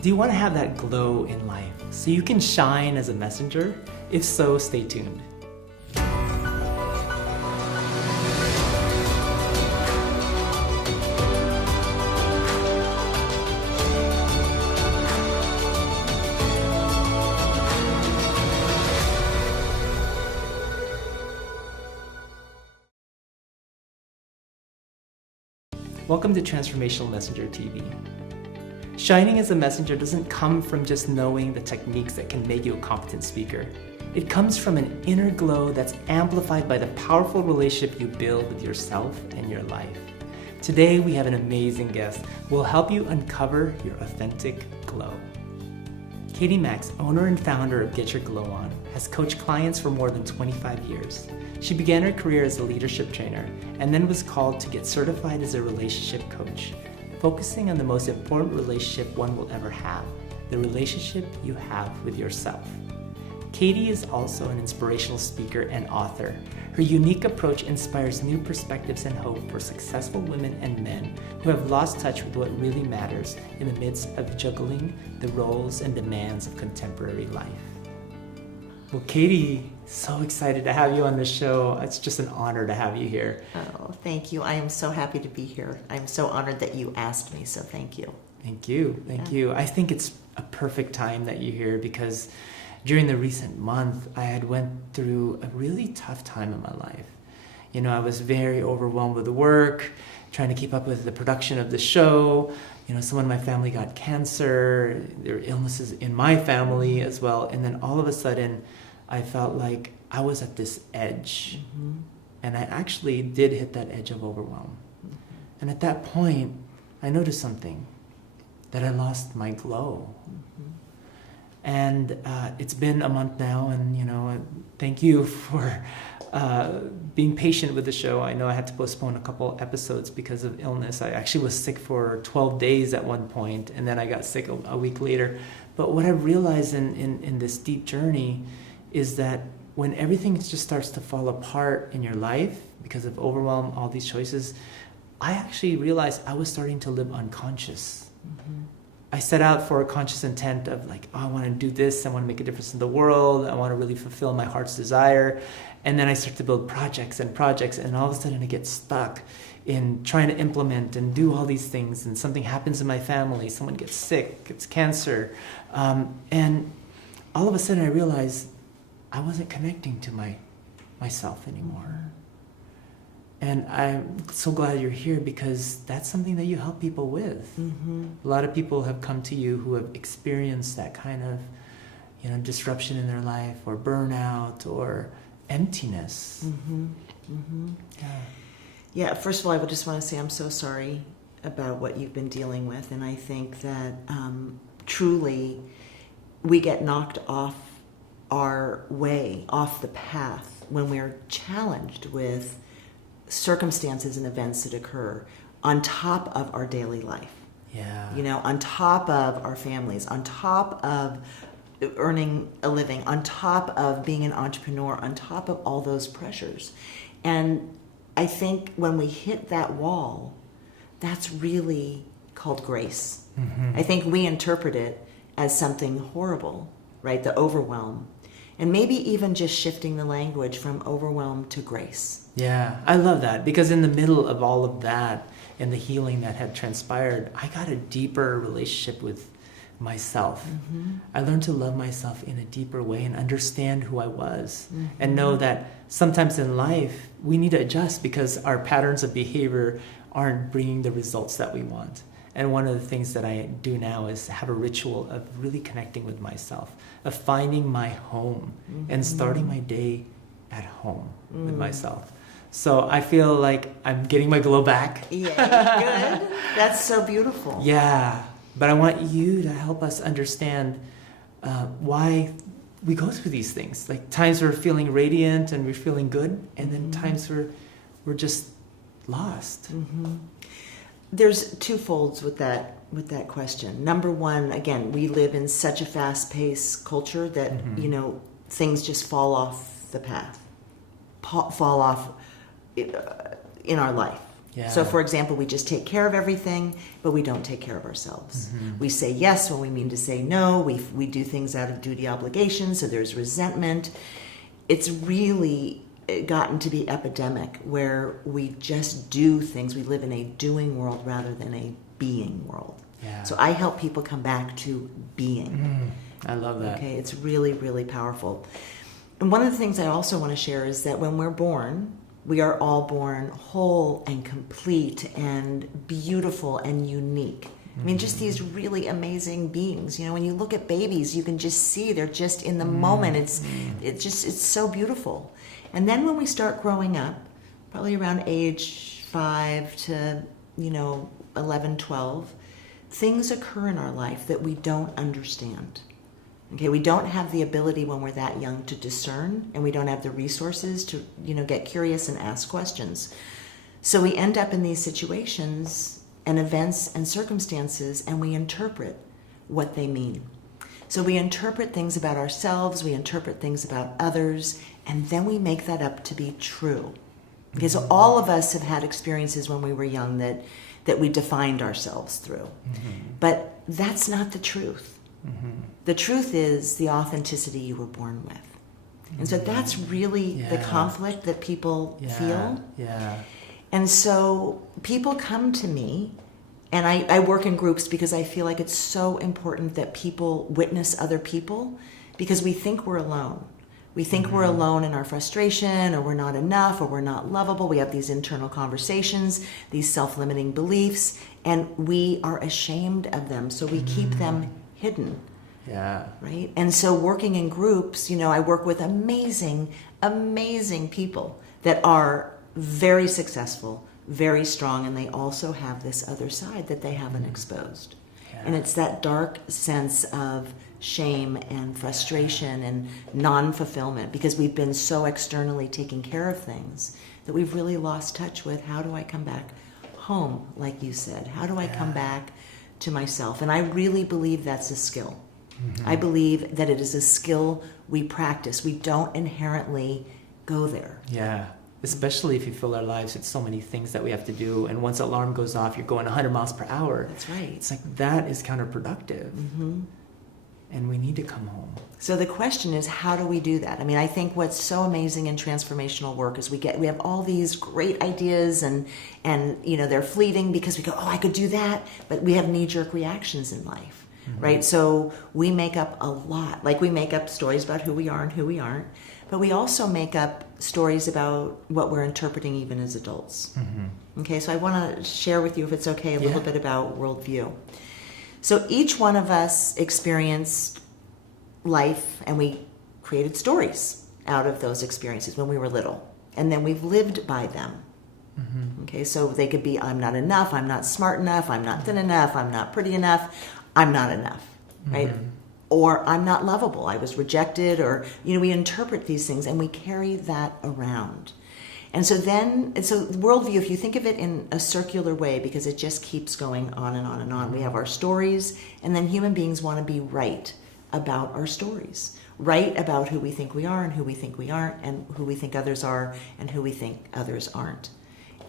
Do you want to have that glow in life so you can shine as a messenger? If so, stay tuned. Welcome to Transformational Messenger TV. Shining as a messenger doesn't come from just knowing the techniques that can make you a competent speaker. It comes from an inner glow that's amplified by the powerful relationship you build with yourself and your life. Today we have an amazing guest who will help you uncover your authentic glow. Katie Macks, owner and founder of Get Your Glow On, has coached clients for more than 25 years. She began her career as a leadership trainer and then was called to get certified as a relationship coach, focusing on the most important relationship one will ever have, the relationship you have with yourself. Katie is also an inspirational speaker and author. Her unique approach inspires new perspectives and hope for successful women and men who have lost touch with what really matters in the midst of juggling the roles and demands of contemporary life. Well, Katie, so excited to have you on the show. It's just an honor to have you here. Oh, thank you. I am so happy to be here. I'm so honored that you asked me, so thank you. Thank you. Thank you. I think it's a perfect time that you're here because during the recent month, I had went through a really tough time in my life. You know, I was very overwhelmed with work, trying to keep up with the production of the show. You know, someone in my family got cancer. There were illnesses in my family as well. And then all of a sudden, I felt like I was at this edge. Mm-hmm. And I actually did hit that edge of overwhelm. Mm-hmm. And at that point, I noticed something, that I lost my glow. Mm-hmm. And it's been a month now, and you know, thank you for being patient with the show. I know I had to postpone a couple episodes because of illness. I actually was sick for 12 days at one point, and then I got sick a week later. But what I've realized in this deep journey is that when everything just starts to fall apart in your life because of overwhelm, all these choices, I actually realized I was starting to live unconscious. Mm-hmm. I set out for a conscious intent of like, oh, I want to do this. I want to make a difference in the world. I want to really fulfill my heart's desire. And then I start to build projects, and all of a sudden I get stuck in trying to implement and do all these things. And something happens in my family. Someone gets sick, gets cancer. And all of a sudden I realize I wasn't connecting to myself anymore. And I'm so glad you're here because that's something that you help people with. Mm-hmm. A lot of people have come to you who have experienced that kind of, you know, disruption in their life or burnout or emptiness. Mm-hmm. Mm-hmm. Yeah, first of all, I would just want to say I'm so sorry about what you've been dealing with. And I think that truly we get knocked off our way, off the path, when we're challenged with circumstances and events that occur on top of our daily life. Yeah. You know, on top of our families, on top of earning a living, on top of being an entrepreneur, on top of all those pressures. And I think when we hit that wall, that's really called grace. Mm-hmm. I think we interpret it as something horrible, right? The overwhelm. And maybe even just shifting the language from overwhelm to grace. Yeah, I love that because in the middle of all of that and the healing that had transpired, I got a deeper relationship with myself. Mm-hmm. I learned to love myself in a deeper way and understand who I was. Mm-hmm. And know that sometimes in life we need to adjust because our patterns of behavior aren't bringing the results that we want. And one of the things that I do now is have a ritual of really connecting with myself, of finding my home. Mm-hmm. And starting my day at home with myself. So I feel like I'm getting my glow back. Yeah, good. That's so beautiful. Yeah, but I want you to help us understand why we go through these things. Like times we're feeling radiant and we're feeling good, and then times we're just lost. Mm-hmm. There's two folds with that question. Number one, again, we live in such a fast-paced culture that you know, things just fall off the path, fall off in our life. Yeah. So, for example, we just take care of everything, but we don't take care of ourselves. We say yes when we mean to say no. We do things out of duty obligation, so there's resentment. It's really gotten to be epidemic where we just do things. We live in a doing world rather than a being world. Yeah. So I help people come back to being. I love that. Okay, it's really, really powerful. And one of the things I also want to share is that when we're born, we are all born whole and complete and beautiful and unique. I mean, just these really amazing beings. You know, when you look at babies, you can just see they're just in the moment. It's so beautiful. And then when we start growing up, probably around age 5 to, 11, 12, things occur in our life that we don't understand. Okay, we don't have the ability when we're that young to discern, and we don't have the resources to, get curious and ask questions. So we end up in these situations and events and circumstances, and we interpret what they mean. So we interpret things about ourselves, we interpret things about others, and then we make that up to be true. Because all of us have had experiences when we were young that we defined ourselves through. But that's not the truth. The truth is the authenticity you were born with. And so that's really the conflict that people feel. Yeah. And so people come to me, and I work in groups because I feel like it's so important that people witness other people, because we think we're alone. We think we're alone in our frustration, or we're not enough, or we're not lovable. We have these internal conversations, these self-limiting beliefs, and we are ashamed of them. So we keep them hidden. Yeah. Right? And so working in groups, I work with amazing, amazing people that are very successful, very strong, and they also have this other side that they haven't exposed. Yeah. And it's that dark sense of shame and frustration and non-fulfillment, because we've been so externally taking care of things that we've really lost touch with, how do I come back home, like you said? How do I come back to myself? And I really believe that's a skill. I believe that it is a skill we practice. We don't inherently go there. Yeah. Especially if you fill our lives with so many things that we have to do, and once the alarm goes off, you're going 100 miles per hour. That's right. It's like that is counterproductive. And we need to come home. So the question is, how do we do that? I mean, I think what's so amazing in transformational work is we have all these great ideas, and they're fleeting because we go, oh, I could do that, but we have knee-jerk reactions in life. Right? So we make up a lot. Like, we make up stories about who we are and who we aren't, but we also make up stories about what we're interpreting even as adults. Okay, so I want to share with you, if it's okay, a little bit about worldview. So each one of us experienced life, and we created stories out of those experiences when we were little, and then we've lived by them. Okay, so they could be, I'm not enough, I'm not smart enough, I'm not thin enough, I'm not pretty enough, I'm not enough, right? Or I'm not lovable, I was rejected, or, we interpret these things and we carry that around. And so worldview, if you think of it in a circular way, because it just keeps going on and on and on. We have our stories, and then human beings want to be right about our stories. Right about who we think we are and who we think we aren't, and who we think others are and who we think others aren't.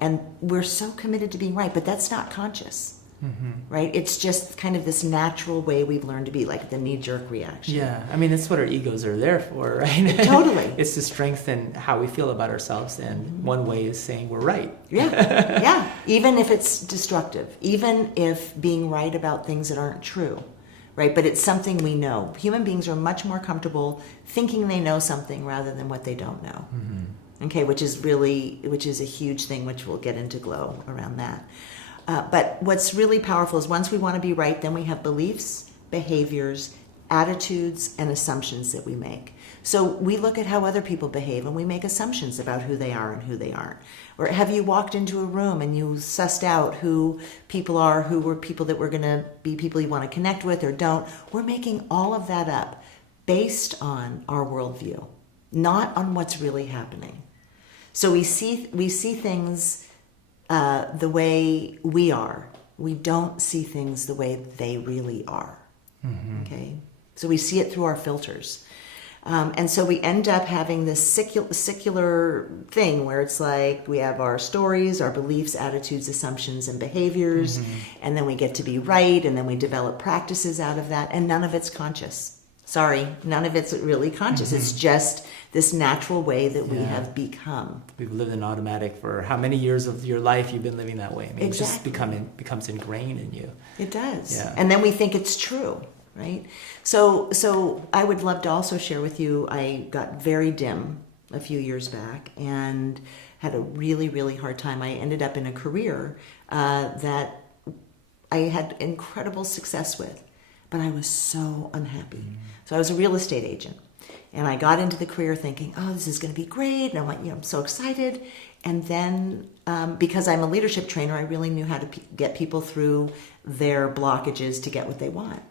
And we're so committed to being right, but that's not conscious. Right? It's just kind of this natural way we've learned to be, like the knee-jerk reaction. Yeah, I mean, that's what our egos are there for, right? Totally. It's to strengthen how we feel about ourselves, and one way is saying we're right. Yeah. Even if it's destructive, even if being right about things that aren't true, right? But it's something we know. Human beings are much more comfortable thinking they know something rather than what they don't know. Okay, which is a huge thing, which we'll get into glow around that. But what's really powerful is once we want to be right, then we have beliefs, behaviors, attitudes, and assumptions that we make. So we look at how other people behave, and we make assumptions about who they are and who they aren't. Or have you walked into a room and you sussed out who people are, who were people that were going to be people you want to connect with or don't? We're making all of that up based on our worldview, not on what's really happening. So we see things the way we are. We don't see things the way they really are. Okay? So we see it through our filters. And so we end up having this secular thing where it's like we have our stories, our beliefs, attitudes, assumptions, and behaviors, and then we get to be right, and then we develop practices out of that, and none of it's conscious. Sorry, none of it's really conscious. It's just this natural way that we have become. We've lived in automatic for how many years of your life you've been living that way. I mean, Exactly. It just becomes ingrained in you. It does. Yeah. And then we think it's true, right? So I would love to also share with you, I got very dim a few years back and had a really, really hard time. I ended up in a career that I had incredible success with, but I was so unhappy. So I was a real estate agent. And I got into the career thinking, oh, this is going to be great. And I'm like, I'm so excited. And then because I'm a leadership trainer, I really knew how to get people through their blockages to get what they want.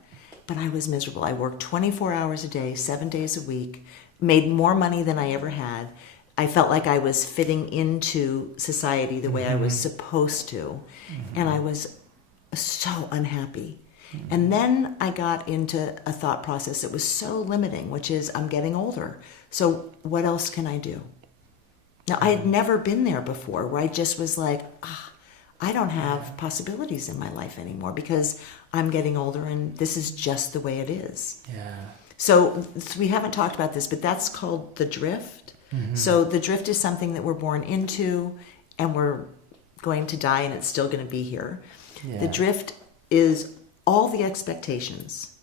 But I was miserable. I worked 24 hours a day, 7 days a week, made more money than I ever had. I felt like I was fitting into society the way I was supposed to. And I was so unhappy. And then I got into a thought process that was so limiting, which is I'm getting older. So what else can I do? Now, I had never been there before where I just was like, I don't have possibilities in my life anymore because I'm getting older and this is just the way it is. Yeah. So we haven't talked about this, but that's called the drift. So the drift is something that we're born into and we're going to die and it's still going to be here. Yeah. The drift is all the expectations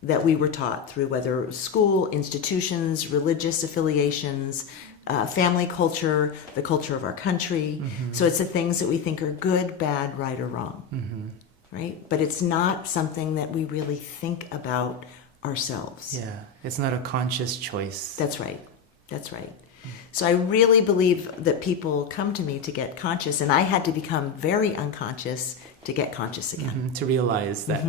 that we were taught through whether school, institutions, religious affiliations, family culture, the culture of our country. So it's the things that we think are good, bad, right, or wrong, right? But it's not something that we really think about ourselves. Yeah. It's not a conscious choice. That's right. That's right. So I really believe that people come to me to get conscious, and I had to become very unconscious to get conscious again. To realize that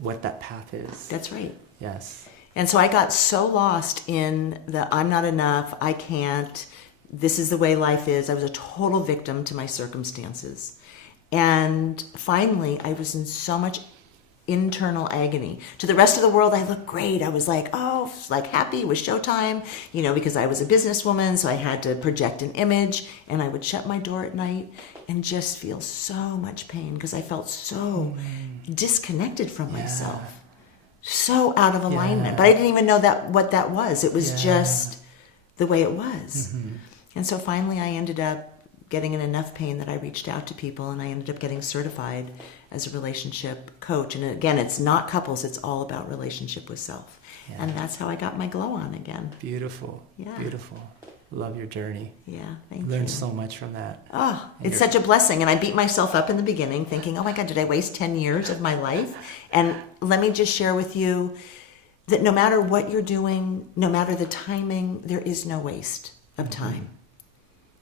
what that path is. That's right. Yes. And so I got so lost in the I'm not enough, I can't, this is the way life is. I was a total victim to my circumstances. And finally, I was in so much internal agony. To the rest of the world, I looked great. I was like, happy with showtime, because I was a businesswoman, so I had to project an image, and I would shut my door at night and just feel so much pain because I felt so disconnected from myself, so out of alignment. But I didn't even know what that was. It was just the way it was. And so finally I ended up getting in enough pain that I reached out to people, and I ended up getting certified as a relationship coach. And again, it's not couples, it's all about relationship with self. Yeah. And that's how I got my glow on again. Beautiful. Yeah. Beautiful. Love your journey. Yeah, thank you. Learned so much from that. Oh, it's such a blessing. And I beat myself up in the beginning thinking, oh my God, did I waste 10 years of my life? And let me just share with you that no matter what you're doing, no matter the timing, there is no waste of time.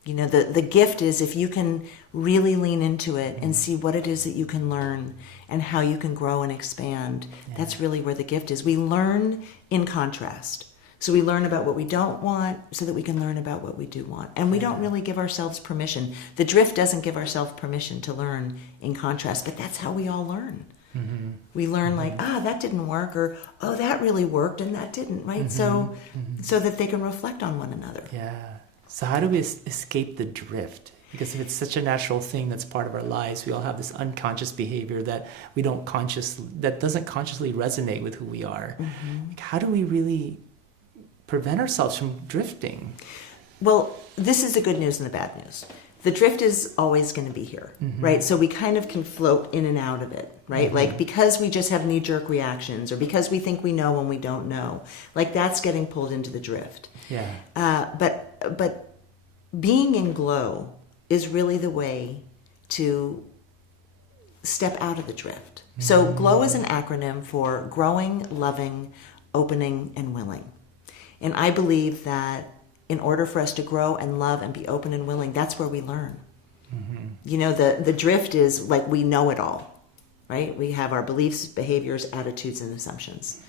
The gift is if you can really lean into it and see what it is that you can learn and how you can grow and expand, that's really where the gift is. We learn in contrast. So we learn about what we don't want so that we can learn about what we do want. And we don't really give ourselves permission. The drift doesn't give ourselves permission to learn in contrast, but that's how we all learn. We learn like, that didn't work, or, oh, that really worked and that didn't, right? So that they can reflect on one another. Yeah. So how do we escape the drift? Because if it's such a natural thing that's part of our lives, we all have this unconscious behavior that that doesn't consciously resonate with who we are. Like, how do we really prevent ourselves from drifting? Well, this is the good news and the bad news. The drift is always going to be here, right? So we kind of can float in and out of it, right? Like because we just have knee-jerk reactions or because we think we know when we don't know, like that's getting pulled into the drift. Yeah. But being in glow is really the way to step out of the drift. So glow is an acronym for growing, loving, opening, and willing. And I believe that in order for us to grow and love and be open and willing, that's where we learn. The drift is like we know it all, right? We have our beliefs, behaviors, attitudes, and assumptions.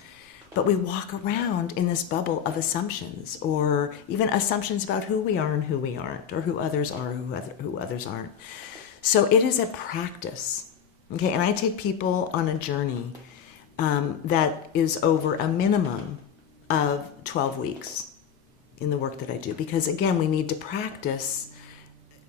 But we walk around in this bubble of assumptions, or even assumptions about who we are and who we aren't, or who others are, who others aren't. So it is a practice, okay? And I take people on a journey that is over a minimum of 12 weeks in the work that I do, because again, we need to practice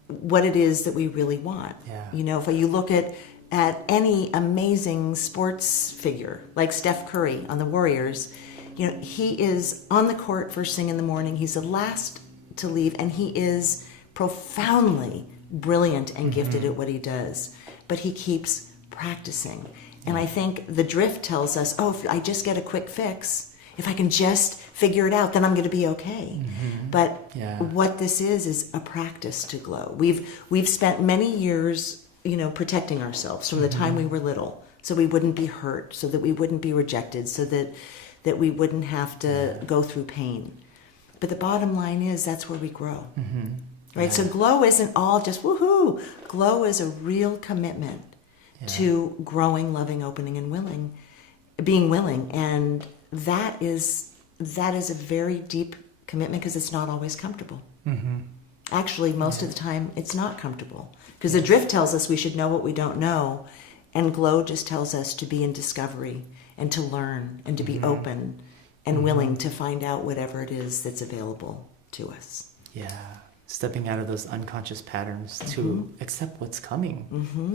what it is that we really want. Yeah. You know, if you look at any amazing sports figure like Steph Curry on the Warriors, you know, he is on the court first thing in the morning. He's the last to leave, and he is profoundly brilliant and gifted at what he does. But he keeps practicing. And I think the drift tells us, oh, if I just get a quick fix, if I can just figure it out, then I'm going to be okay. But what this is a practice to glow. We've spent many years, you know, protecting ourselves from the time we were little, so we wouldn't be hurt, so that we wouldn't be rejected, so that we wouldn't have to go through pain. But the bottom line is that's where we grow. Right? So glow isn't all just woohoo. Glow is a real commitment to growing, loving, opening, and being willing. And that is a very deep commitment, because it's not always comfortable. Actually, most of the time, it's not comfortable, because the drift tells us we should know what we don't know, and glow just tells us to be in discovery and to learn and to be open and willing to find out whatever it is that's available to us. Yeah. Stepping out of those unconscious patterns to accept what's coming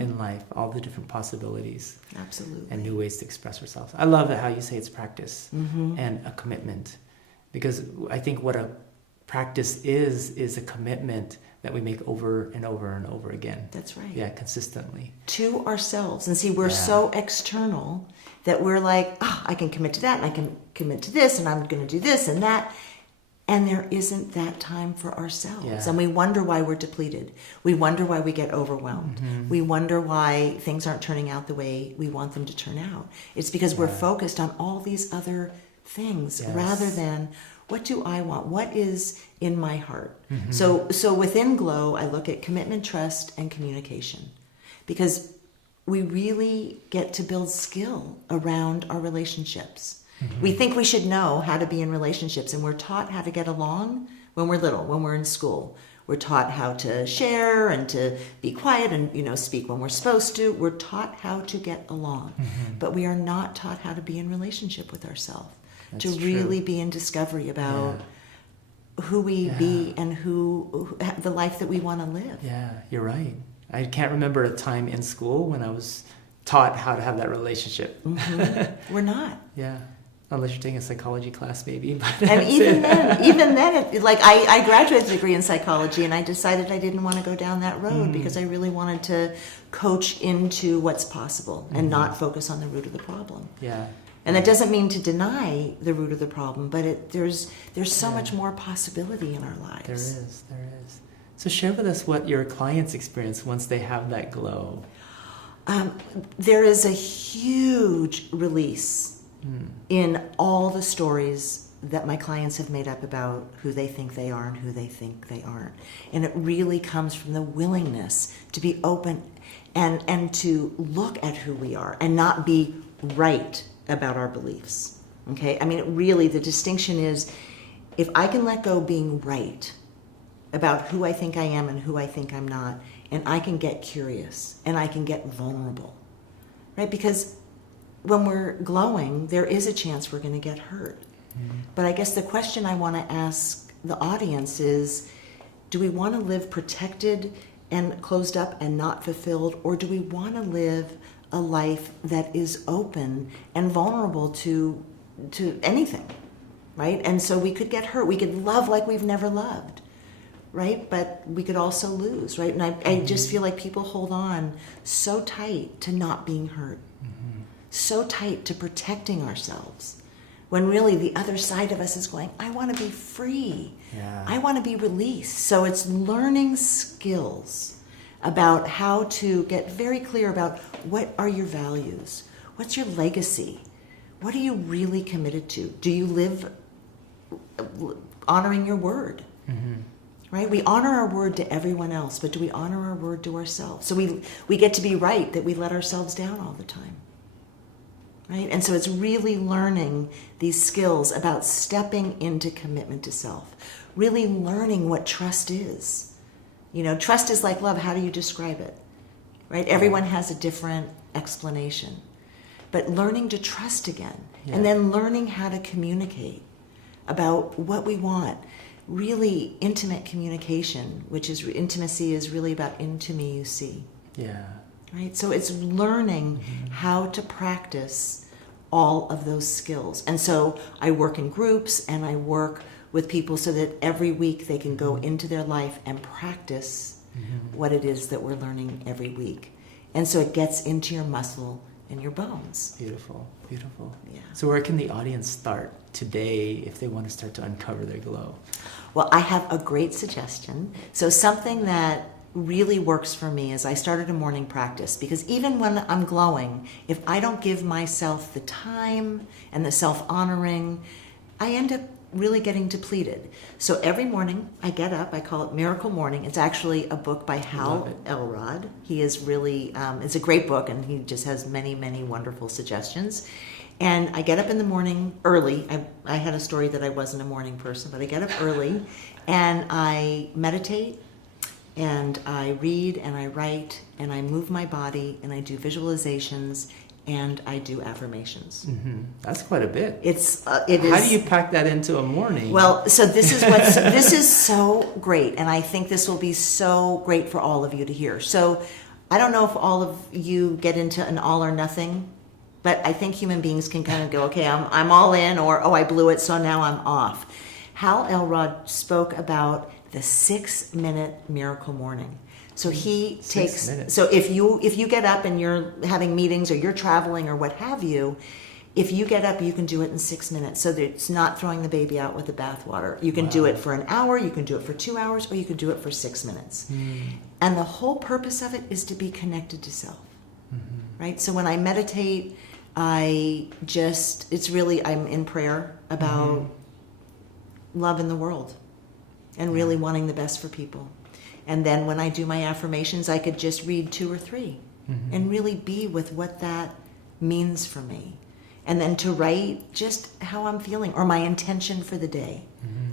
in life, all the different possibilities. Absolutely. And new ways to express ourselves. I love it how you say it's practice and a commitment, because I think what a practice is a commitment that we make over and over and over again. That's right. Yeah, consistently. To ourselves. And see, we're so external that we're like, oh, I can commit to that, and I can commit to this, and I'm going to do this and that. And there isn't that time for ourselves. Yeah. And we wonder why we're depleted. We wonder why we get overwhelmed. We wonder why things aren't turning out the way we want them to turn out. It's because we're focused on all these other things rather than, what do I want? What is in my heart? So within Glow, I look at commitment, trust, and communication, because we really get to build skill around our relationships. We think we should know how to be in relationships, and we're taught how to get along when we're little, when we're in school. We're taught how to share and to be quiet and, you know, speak when we're supposed to. We're taught how to get along, but we are not taught how to be in relationship with ourselves, to really be in discovery about who we be and who the life that we want to live. Yeah, you're right. I can't remember a time in school when I was taught how to have that relationship. We're not. Yeah. Unless you're taking a psychology class, maybe. But and even then, like I graduated a degree in psychology, and I decided I didn't want to go down that road because I really wanted to coach into what's possible and not focus on the root of the problem. Yeah. And that doesn't mean to deny the root of the problem, but there's so much more possibility in our lives. There is. So share with us what your clients experience once they have that glow. There is a huge release in all the stories that my clients have made up about who they think they are and who they think they aren't. And it really comes from the willingness to be open and to look at who we are and not be right about our beliefs. Okay? I mean, it really, the distinction is, if I can let go being right about who I think I am and who I think I'm not, and I can get curious and I can get vulnerable, right? Because when we're glowing, there is a chance we're going to get hurt. But I guess the question I want to ask the audience is, do we want to live protected and closed up and not fulfilled, or do we want to live a life that is open and vulnerable to anything, right? And so we could get hurt. We could love like we've never loved, right? But we could also lose, right? And I just feel like people hold on so tight to not being hurt. So tight to protecting ourselves, when really the other side of us is going, I want to be free. I want to be released. So it's learning skills about how to get very clear about what are your values? What's your legacy? What are you really committed to? Do you live honoring your word? Right? We honor our word to everyone else, but do we honor our word to ourselves? So we get to be right that we let ourselves down all the time. Right? And so it's really learning these skills about stepping into commitment to self, really learning what trust is. You know, trust is like love. How do you describe it? Right? Everyone has a different explanation. But learning to trust again, and then learning how to communicate. about what we want. Really intimate communication, which is intimacy is really about into me you see. Yeah. Right? So it's learning how to practice all of those skills. And so I work in groups and I work with people so that every week they can go into their life and practice what it is that we're learning every week. And so it gets into your muscle and your bones. Beautiful, beautiful. Yeah. So where can the audience start today if they want to start to uncover their glow? Well, I have a great suggestion. So something that really works for me is I started a morning practice, because even when I'm glowing, if I don't give myself the time and the self-honoring, I end up really getting depleted. So every morning I get up, I call it Miracle Morning. It's actually a book by Hal Elrod. He is really, it's a great book, and he just has many, many wonderful suggestions. And I get up in the morning early. I had a story that I wasn't a morning person, but I get up early and I meditate and I read and I write and I move my body and I do visualizations and I do affirmations. That's quite a bit. It is. How do you pack that into a morning? Well, so this is so great, and I think this will be so great for all of you to hear. So I don't know if all of you get into an all or nothing, but I think human beings can kind of go, okay, I'm all in, or oh, I blew it, so now I'm off. Hal Elrod spoke about the 6-minute miracle morning. So he takes, 6 minutes. so if you get up and you're having meetings or you're traveling or what have you, if you get up, you can do it in 6 minutes. So that it's not throwing the baby out with the bathwater. You can do it for an hour, you can do it for 2 hours, or you can do it for 6 minutes. And the whole purpose of it is to be connected to self, right? So when I meditate, I'm in prayer about love in the world and really wanting the best for people. And then when I do my affirmations, I could just read 2 or 3 and really be with what that means for me. And then to write just how I'm feeling or my intention for the day.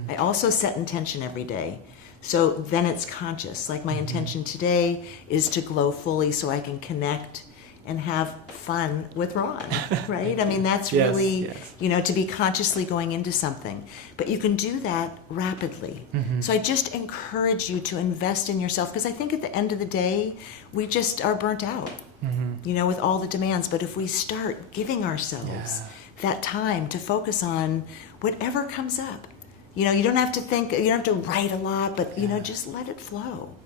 I also set intention every day. So then it's conscious. Like my intention today is to glow fully so I can connect and have fun with Ron, right? I mean, that's really, to be consciously going into something. But you can do that rapidly. So I just encourage you to invest in yourself, because I think at the end of the day, we just are burnt out, with all the demands. But if we start giving ourselves that time to focus on whatever comes up, you don't have to think, you don't have to write a lot, but, just let it flow.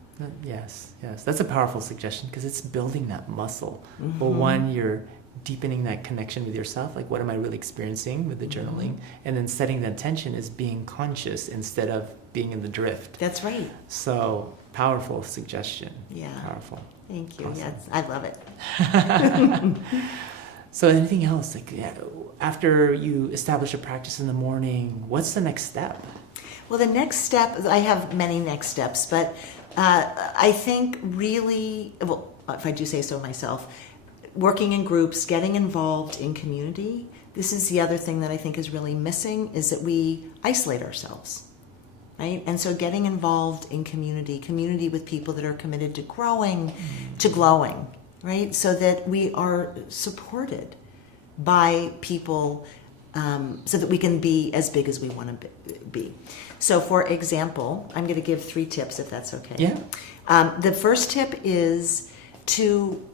Yes. That's a powerful suggestion, because it's building that muscle. Well, one, you're deepening that connection with yourself. Like, what am I really experiencing with the journaling? And then setting the intention is being conscious instead of being in the drift. That's right. So, powerful suggestion. Yeah. Powerful. Thank you. Awesome. Yes, I love it. So anything else? Like, after you establish a practice in the morning, what's the next step? Well, the next step, I have many next steps, but I think really, well, if I do say so myself, working in groups, getting involved in community, this is the other thing that I think is really missing, is that we isolate ourselves, right? And so getting involved in community with people that are committed to growing, to glowing, right? So that we are supported by people so that we can be as big as we want to be. So for example, I'm going to give 3 tips if that's okay. Yeah. The first tip is to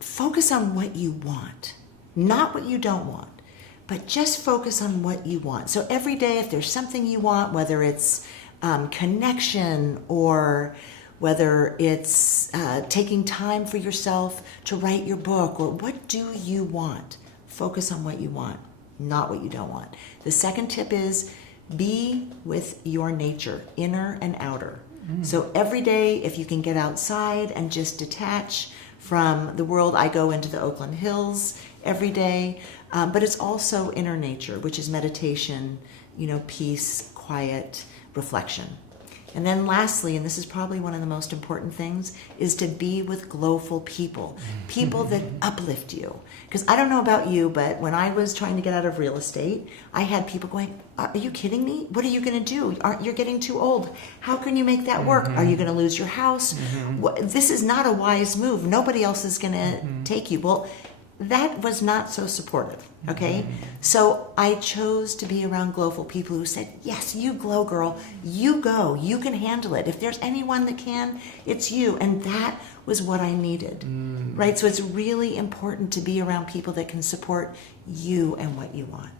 focus on what you want, not what you don't want, but just focus on what you want. So every day, if there's something you want, whether it's connection or whether it's taking time for yourself to write your book, or what do you want? Focus on what you want, not what you don't want. The second tip is be with your nature, inner and outer. So every day, if you can get outside and just detach from the world. I go into the Oakland Hills every day, but it's also inner nature, which is meditation, peace, quiet, reflection. And then lastly, and this is probably one of the most important things, is to be with glowful people that uplift you. Because I don't know about you, but when I was trying to get out of real estate, I had people going, are you kidding me? What are you going to do? You're getting too old. How can you make that work? Are you going to lose your house? This is not a wise move. Nobody else is going to take you. Well, that was not so supportive, okay? So I chose to be around glowful people who said, yes, you glow, girl. You go. You can handle it. If there's anyone that can, it's you. And that was what I needed, right? So it's really important to be around people that can support you and what you want.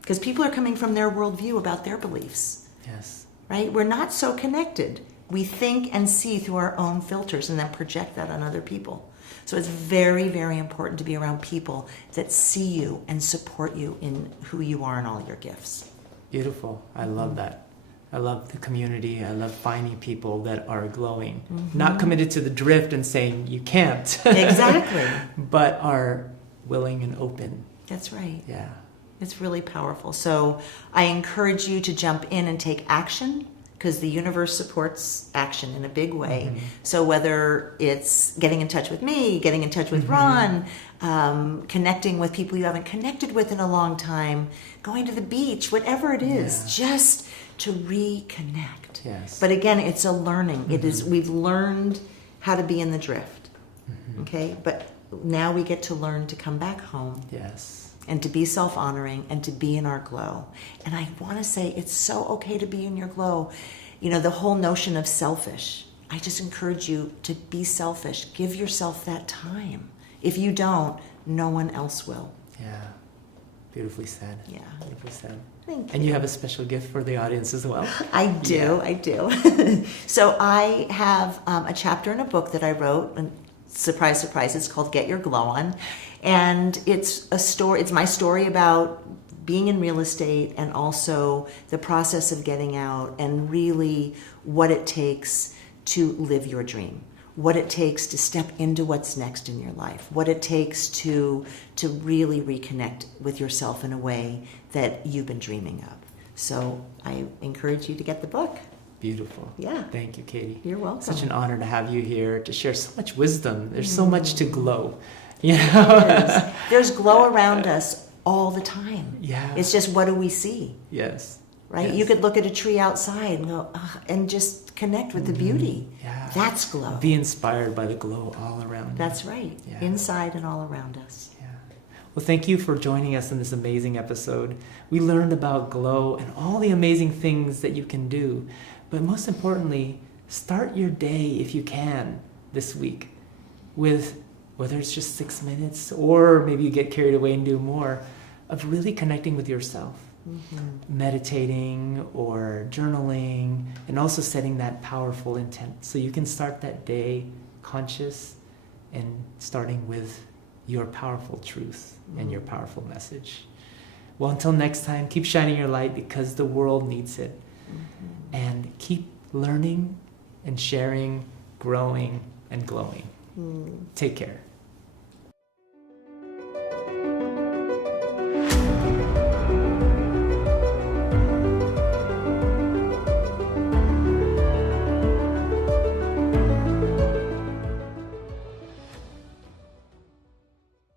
Because people are coming from their worldview about their beliefs, Yes. right? We're not so connected. We think and see through our own filters and then project that on other people. So it's very, very important to be around people that see you and support you in who you are and all your gifts. Beautiful. I love that. I love the community. I love finding people that are glowing, not committed to the drift and saying you can't. Exactly. But are willing and open. That's right. Yeah. It's really powerful. So I encourage you to jump in and take action, because the universe supports action in a big way. So whether it's getting in touch with me, getting in touch with Ron, connecting with people you haven't connected with in a long time, going to the beach, whatever it is, just to reconnect. Yes. But again, it's a learning. It is, we've learned how to be in the drift. Okay? But now we get to learn to come back home. Yes. And to be self-honoring and to be in our glow. And I want to say it's so okay to be in your glow. You know, the whole notion of selfish. I just encourage you to be selfish. Give yourself that time. If you don't, no one else will. Yeah. Beautifully said. Yeah. Beautifully said. Thank you. And you have a special gift for the audience as well. I do. I do. So I have a chapter in a book that I wrote, and surprise, surprise, it's called Get Your Glow On. And it's a story, it's my story about being in real estate and also the process of getting out and really what it takes to live your dream, what it takes to step into what's next in your life, what it takes to really reconnect with yourself in a way that you've been dreaming of. So I encourage you to get the book. Beautiful. Yeah. Thank you, Katie. You're welcome. Such an honor to have you here to share so much wisdom. There's so much to glow. You know? There's glow around us all the time. Yeah. It's just, what do we see? Yes. Right? Yes. You could look at a tree outside and go, and just connect with the beauty. Yeah. That's glow. Be inspired by the glow all around. That's right. Yeah. Inside and all around us. Yeah. Well, thank you for joining us in this amazing episode. We learned about glow and all the amazing things that you can do. But most importantly, start your day, if you can, this week with, whether it's just 6 minutes or maybe you get carried away and do more, of really connecting with yourself. Meditating or journaling, and also setting that powerful intent so you can start that day conscious and starting with your powerful truth and your powerful message. Well, until next time, keep shining your light because the world needs it. And keep learning and sharing, growing and glowing. Take care.